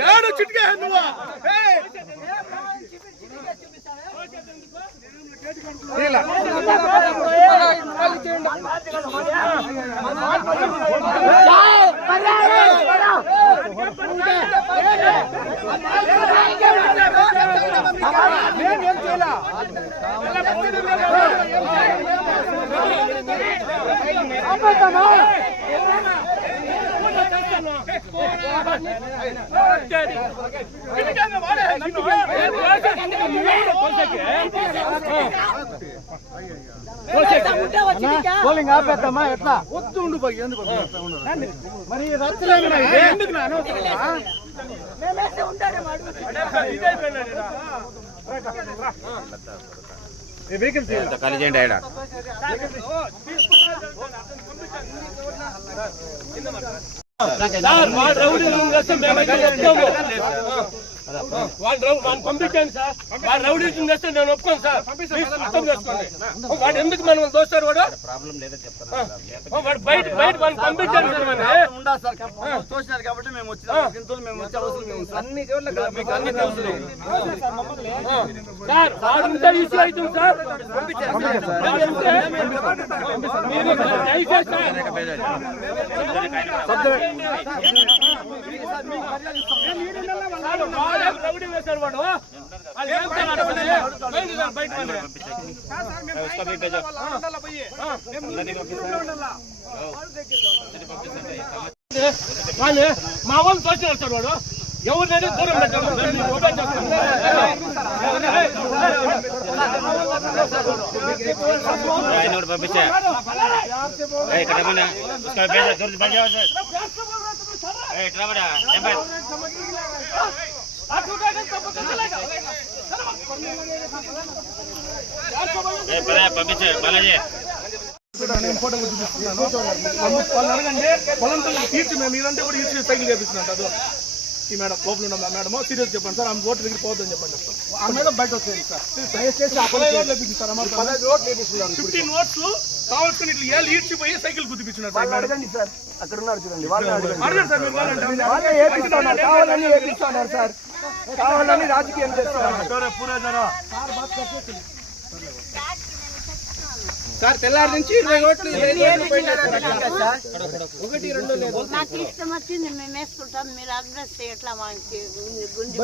ಯಾರು ಚಿಟಿಕೆ చేయాలి పోలింగ్ ఆపేద్దామా ఎట్లా ఒత్తుండు బాగా ఎందుకు మరి రచ్చలేమినా ఎందుకు నాను అనవసరంగా? ఈ ఆయన సార్ వాడు రౌడీలు చేస్తే మేము ఎక్కడ చెప్తాము పంపించండి సార్. చేస్తే నేను ఒప్పుకోను సార్. అర్థం చేసుకోండి. వాడు ఎందుకు మనం దోస్తారు వాడు? ప్రాబ్లం లేదని చెప్తాను. ఆ, వాడు బయట బయట వాడిని పంపించండి సార్ వాడిని. ఉండాలి సార్ తోసినారు కాబట్టి మేము వచ్చినాం. మేము వచ్చే అవసరం సార్. అన్ని మీకు అన్ని తెలుసు. సార్ వాడు ఉంటే ఇష్యూ అవుతుంది సార్. వాడు ఉంటే మీరు దయచేసి సార్ ಅವಡಿ ಮೆಸರ್ ಬಡಾ ಅಲ್ಲ ಹೇಳ್ತಾನೆ ಅಷ್ಟೇ ಮೈಂಡ್ ಸರ್ ಬೈಕ್ ಬಂದ್ರೆ ಸರ್ ಸರ್. ಮೆಂಬರ್ ಅಲ್ಲ ಅಲ್ಲಲ್ಲ ಬೈಯೆ ಹಾ ಮೆಂಬರ್ ಅಲ್ಲ ಅಲ್ಲಾ ಬಡಾ ಕೆಜಿ ಅಂತ ಸಮಾನ ಮಾವನ್ ಜೊತೆ ಹಚ್ಚರ ಬಡಾ ಯಾರು ನಿಲ್ಲಿಸೋರು ಅಂತ ನೀನು ಹೋಗಬೇಡ ಕಣ ರೈನೋರ್ ಬಪಿತಾ ಏ ಕಡಮನೆ ಅಕ್ಕಾ ಬೇಜಾ ದೂರ ಬಿಡ್ ಜಾಸ್ತಿ ಬೋಲ್ ರಾ ತುಮ್ ಚಾರ ಏ ಟ್ರಬಡಾ ಎಂಬೇ బాలాజీ నేను ఫోటో కూడా చూపిస్తున్నాను వాళ్ళు అడగండి పొలంతో తీర్చి మేము మీరంటే కూడా సైకిల్ చేపిస్తున్నాను అదో ఈ మేడం లోపల ఉన్న మేడం సీరియస్ చెప్పండి సార్ ఆమె ఓటు దగ్గర పోవద్దని చెప్పండి ఆ మేడం బయట సార్ దయచేసి ఫిఫ్టీన్ ఓట్స్ కావాల్సుకుని ఇట్లా ఏళ్ళు ఈడ్చిపోయి సైకిల్ సార్ మేడం? అడగండి సార్. అక్కడ ఉన్నారు చూడండి వాళ్ళని అడగండి అడగండి. సార్ వాళ్ళే ఏపిస్తున్నారు కావాలని ఏపిస్తున్నారు సార్. కావాలని రాజకీయం చేస్తున్నారు. సార్ తెల్లారి నుంచి ఇరవై ఓట్లు ఒకటి రెండు లేదు. మాకు ఇష్టం వచ్చింది మేము వేసుకుంటాం మీరు అడ్రస్ ఎట్లా మాకు గుంజి.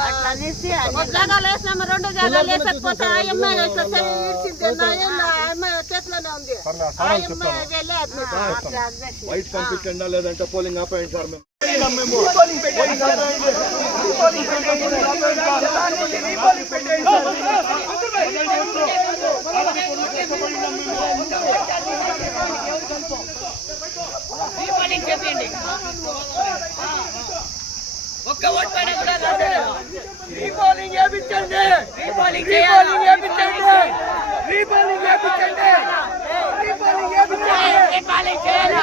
అట్లా అనేసి జాగాలో వేసినాము రెండు జాగాలు వేసకపోతే ఆ అమ్మాయి ఇట్లా సరే ఈడ్చింది నా అమ్మ ఆ అమ్మాయి చేతిలోనే ఉంది ఆ అమ్మాయి వెళ్ళి అట్లా అట్లా అడ్రస్ వైట్ పంపించండి లేదంటే పోలింగ్ ఆపేయండి సార్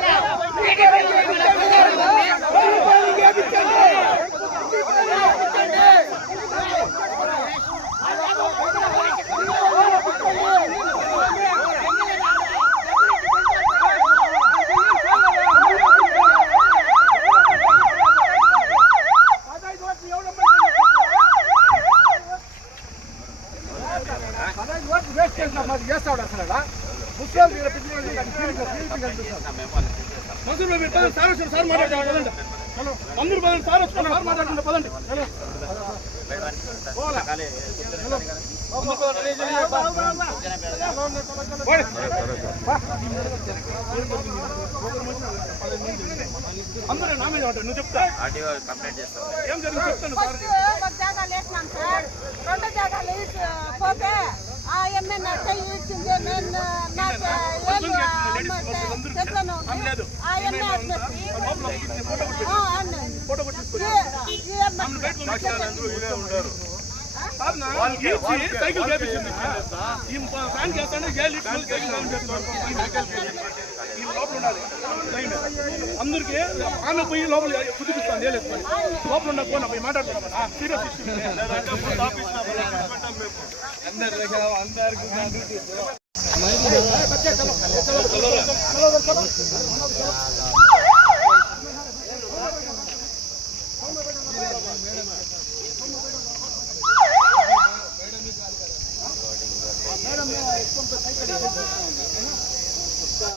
మేము మంత్రులు మీరు పదండి, సార్ వచ్చారు, చేస్తాడు అసలు పదండి. హలో, అందరూ పదండి, సార్ వస్తున్నారు, సార్ మాట్లాడుతున్నారు, పదండి. సార్ వచ్చారు సార్ అందరూ పదండి. అందరూ నా మీద ఉంటారు, నువ్వు చెప్తా ఏం జరుగుతుంది చెప్తాను సార్ ఒక జాగాలు వేసినాం సార్ రెండు జాగాలు వేసి పోతే ఆ ఎమ్మె నా చెయ్యి ఇచ్చింది నేను నా ఏళ్ళు చేతిలోనే ఉంది ఆ ఎమ్మె అడ్రస్ ఫోటో కొట్టి ఆ, అన్న. ఫోటో కొట్టి ఈ- ఈ అమ్మాయి బయట పంపించారు ఇదే ఈడ్చి సైకిల్ చేపించింది ఈ ఫ్యాన్ చేస్తానే సైకిల్. ఈ లోపల ఉండాలి. అందరికీ ఆమె పోయి లోపల కుదిపిస్తాను ఏలేసుకొని లోపల ఉన్న ఫోన్ పోయి మాట్లాడుతున్నాం సీరియస్ ఇష్యూ